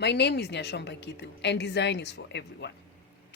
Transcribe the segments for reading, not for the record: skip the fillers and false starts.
My name is Nyashomba Githu, and design is for everyone.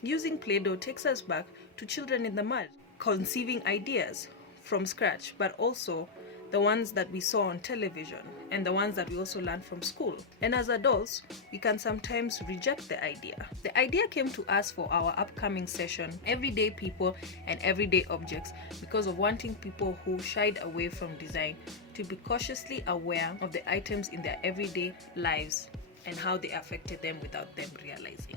Using Play-doh takes us back to children in the mud, conceiving ideas from scratch, but also the ones that we saw on television and the ones that we also learned from school. And as adults, we can sometimes reject the idea. The idea came to us for our upcoming session, Everyday People and Everyday Objects, because of wanting people who shied away from design to be cautiously aware of the items in their everyday lives and how they affected them without them realizing.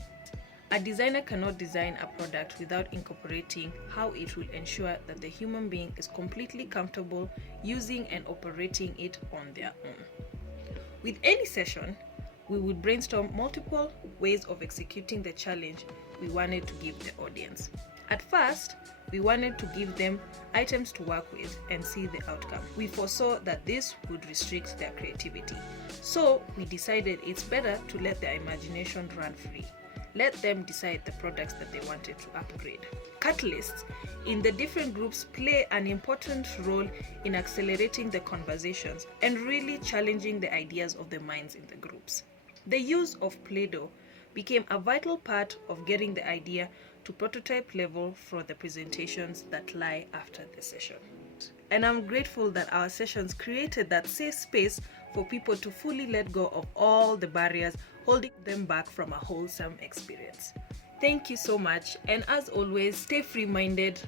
A designer cannot design a product without incorporating how it will ensure that the human being is completely comfortable using and operating it on their own. With any session, we would brainstorm multiple ways of executing the challenge we wanted to give the audience. At first, we wanted to give them items to work with and see the outcome. We foresaw that this would restrict their creativity. So we decided it's better to let their imagination run free. Let them decide the products that they wanted to upgrade. Catalysts in the different groups play an important role in accelerating the conversations and really challenging the ideas of the minds in the groups. The use of Play-doh became a vital part of getting the idea to prototype level for the presentations that lie after the session. And I'm grateful that our sessions created that safe space for people to fully let go of all the barriers holding them back from a wholesome experience. Thank you so much, and as always, stay free-minded,